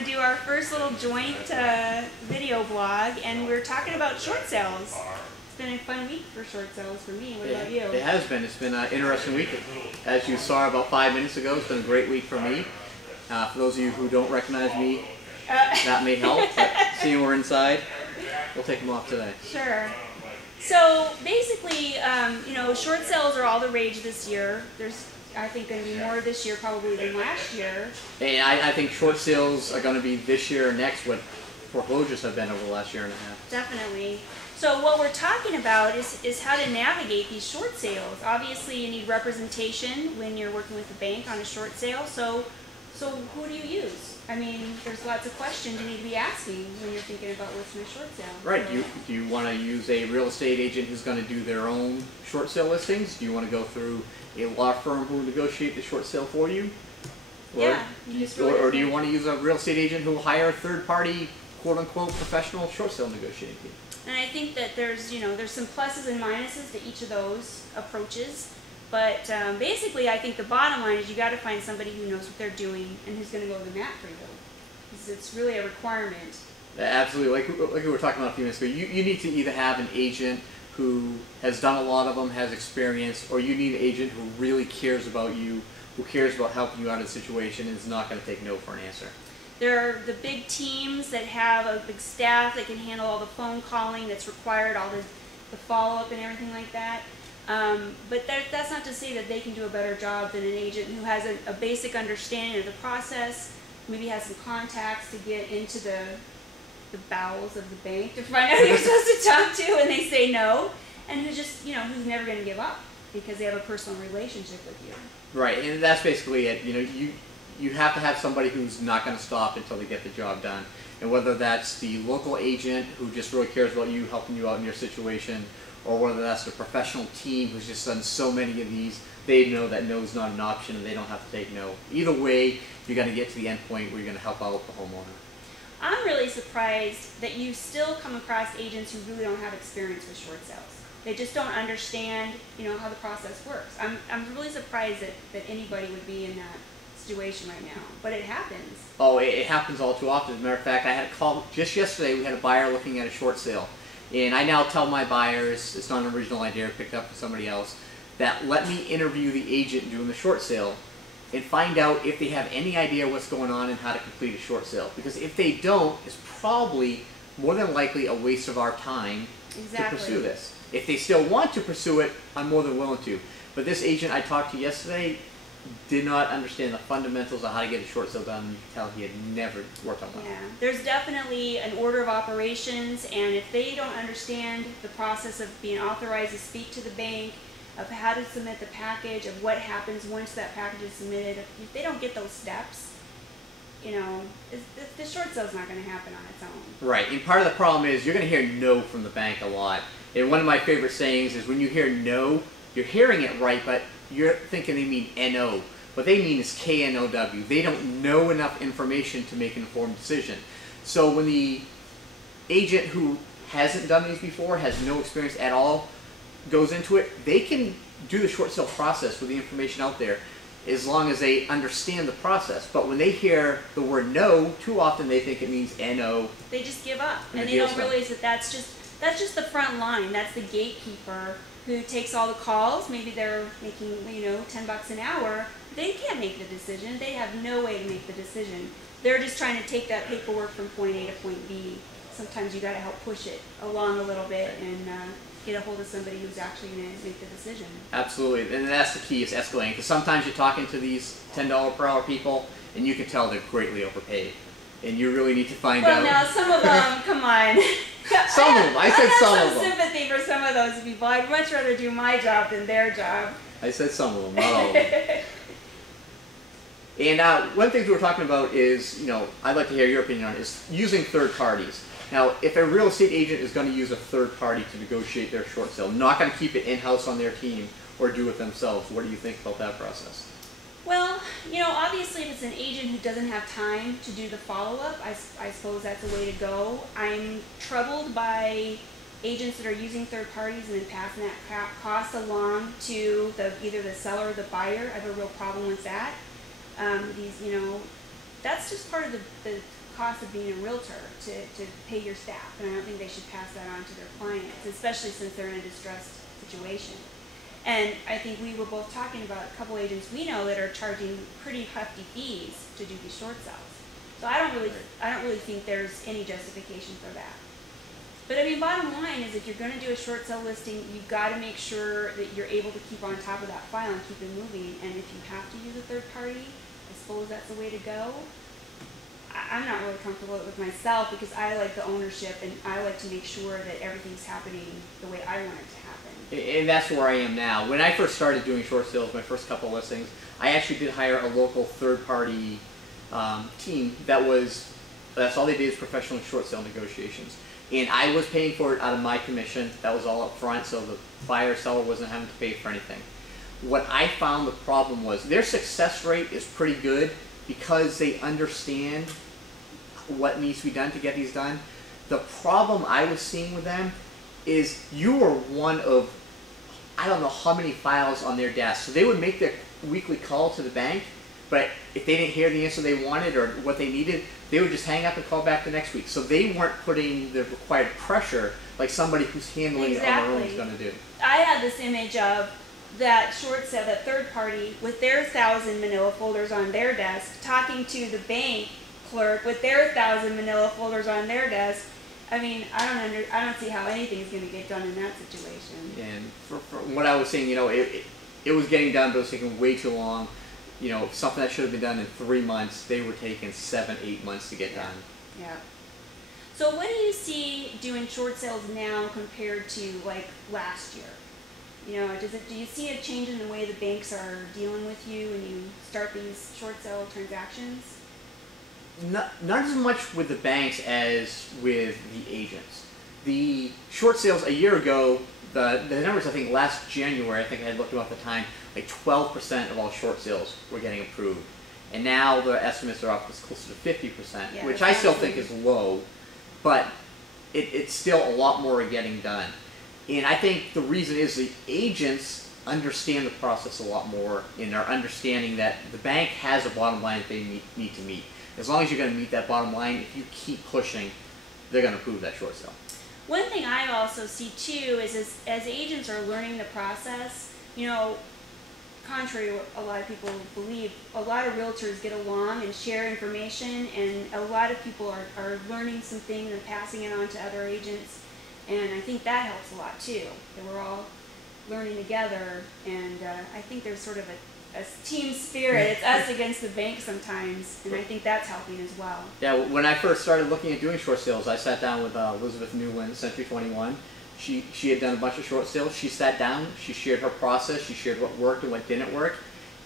going to do our first little joint video blog, and we're talking about short sales. It's been a fun week for short sales for me. What about you? It has been. It's been an interesting week. As you saw about 5 minutes ago, it's been a great week for me. For those of you who don't recognize me, that may help. But seeing we're inside, we'll take them off today. Sure. So basically, you know, short sales are all the rage this year. There's, I think, going to be more this year probably than last year. And I think short sales are going to be this year or next what foreclosures have been over the last year and a half. Definitely. So what we're talking about is how to navigate these short sales. Obviously, you need representation when you're working with a bank on a short sale. So who do you use? I mean, there's lots of questions you need to be asking when you're thinking about listing a short sale. Right. Do you want to use a real estate agent who's going to do their own short sale listings? Do you want to go through a law firm who will negotiate the short sale for you? Or, or do you want to use a real estate agent who will hire a third-party, quote-unquote, professional short sale negotiating team? And I think that there's, you know, there's some pluses and minuses to each of those approaches. But basically, I think the bottom line is you got to find somebody who knows what they're doing and who's going to go to the mat for you. Because it's really a requirement. Absolutely. Like we were talking about a few minutes ago, you need to either have an agent who has done a lot of them, has experience, or you need an agent who really cares about you, who cares about helping you out of the situation and is not going to take no for an answer. There are the big teams that have a big staff that can handle all the phone calling that's required, all the follow-up and everything like that. But that's not to say that they can do a better job than an agent who has a basic understanding of the process, maybe has some contacts to get into the bowels of the bank to find out who you're supposed to talk to and they say no, and who's just, you know, who's never going to give up because they have a personal relationship with you. Right, and that's basically it. You know, you have to have somebody who's not going to stop until they get the job done. And whether that's the local agent who just really cares about you, helping you out in your situation, or whether that's the professional team who's just done so many of these, they know that no is not an option and they don't have to take no. Either way, you're going to get to the end point where you're going to help out the homeowner. I'm really surprised that you still come across agents who really don't have experience with short sales. They just don't understand, you know, how the process works. I'm really surprised that anybody would be in that situation right now, but it happens. Oh, it happens all too often. As a matter of fact, I had a call just yesterday. We had a buyer looking at a short sale. And I now tell my buyers, it's not an original idea, picked up from somebody else, that let me interview the agent doing the short sale and find out if they have any idea what's going on and how to complete a short sale. Because if they don't, it's probably more than likely a waste of our time to pursue this. If they still want to pursue it, I'm more than willing to. But this agent I talked to yesterday did not understand the fundamentals of how to get a short sale done. You can tell he had never worked on one. Yeah, there's definitely an order of operations, and if they don't understand the process of being authorized to speak to the bank, of how to submit the package, of what happens once that package is submitted, if they don't get those steps, you know, the short sale's not going to happen on its own. Right, and part of the problem is you're going to hear no from the bank a lot. And one of my favorite sayings is when you hear no, you're hearing it right, but you're thinking they mean N-O. What they mean is K-N-O-W. They don't know enough information to make an informed decision. So when the agent who hasn't done these before, has no experience at all, goes into it, they can do the short sale process with the information out there as long as they understand the process. But when they hear the word no, too often they think it means N-O. They just give up. And they don't realize that that's just the front line. That's the gatekeeper who takes all the calls. Maybe they're making, you know, $10 an hour. They can't make the decision. They have no way to make the decision. They're just trying to take that paperwork from point A to point B. Sometimes you got to help push it along a little bit and get a hold of somebody who's actually going to make the decision. Absolutely, and that's the key, is escalating. Because sometimes you're talking to these $10 per hour people, and you can tell they're greatly overpaid. And you really need to find out. Well, now, some of them, come on. Some of them. I said some of them. I have some sympathy for some of those people. I'd much rather do my job than their job. I said some of them, not all of them. And one thing we were talking about is, you know, I'd like to hear your opinion on it, is using third parties. Now, if a real estate agent is going to use a third party to negotiate their short sale, not going to keep it in-house on their team or do it themselves, what do you think about that process? Well, you know, obviously if it's an agent who doesn't have time to do the follow-up, I suppose that's a way to go. I'm troubled by agents that are using third parties and then passing that cost along to either the seller or the buyer. I have a real problem with that. You know, that's just part of the cost of being a realtor to pay your staff, and I don't think they should pass that on to their clients, especially since they're in a distressed situation. And I think we were both talking about a couple agents we know that are charging pretty hefty fees to do these short sales. So I don't really think there's any justification for that. But I mean, bottom line is, if you're going to do a short sale listing, you've got to make sure that you're able to keep on top of that file and keep it moving. And if you have to use a third party, I suppose that's the way to go. I'm not really comfortable with myself because I like the ownership and I like to make sure that everything's happening the way I want it to happen. And that's where I am now. When I first started doing short sales, my first couple listings, I actually did hire a local third-party team that's all they did is professional short sale negotiations. And I was paying for it out of my commission. That was all up front, so the buyer or seller wasn't having to pay for anything. What I found the problem was their success rate is pretty good because they understand what needs to be done to get these done. The problem I was seeing with them is you were one of, I don't know how many files on their desk. So they would make their weekly call to the bank, but if they didn't hear the answer they wanted or what they needed, they would just hang up and call back the next week. So they weren't putting the required pressure like somebody who's handling it on their own is going to do. I had this image of that short sale, that third party with their 1,000 manila folders on their desk, talking to the bank clerk with their 1,000 manila folders on their desk. I mean, I don't see how anything's going to get done in that situation. And for what I was saying, you know, it was getting done, but it was taking way too long. You know, something that should have been done in 3 months, they were taking 7, 8 months to get done. Yeah. So what do you see doing short sales now compared to like last year? You know, do you see a change in the way the banks are dealing with you when you start these short sale transactions? Not as much with the banks as with the agents. The short sales a year ago, the numbers, I think last January, I think I had looked them up at the time, like 12% of all short sales were getting approved. And now the estimates are up closer to 50%, which I still think is low, but it's still a lot more getting done. And I think the reason is the agents understand the process a lot more and are understanding that the bank has a bottom line that they need to meet. As long as you're going to meet that bottom line, if you keep pushing, they're going to approve that short sale. One thing I also see too is as agents are learning the process, you know, contrary to what a lot of people believe, a lot of realtors get along and share information, and a lot of people are learning some things and passing it on to other agents, and I think that helps a lot too, that we're all learning together, and I think there's sort of a team spirit. It's us against the bank sometimes, and I think that's helping as well. Yeah, when I first started looking at doing short sales, I sat down with Elizabeth Newland, Century 21. She had done a bunch of short sales. She sat down, she shared her process, she shared what worked and what didn't work,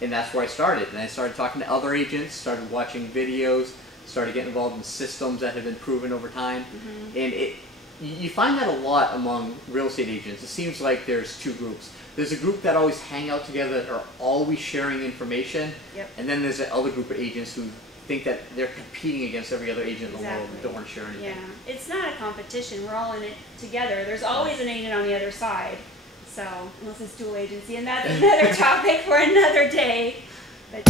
and that's where I started. And I started talking to other agents, started watching videos, started getting involved in systems that had been proven over time. Mm-hmm. And you find that a lot among real estate agents. It seems like there's two groups. There's a group that always hang out together, that are always sharing information, yep. And then there's the other group of agents who think that they're competing against every other agent in the world and don't want to share anything. Yeah, it's not a competition. We're all in it together. There's always an agent on the other side. So, unless it's dual agency, and that's another topic for another day. But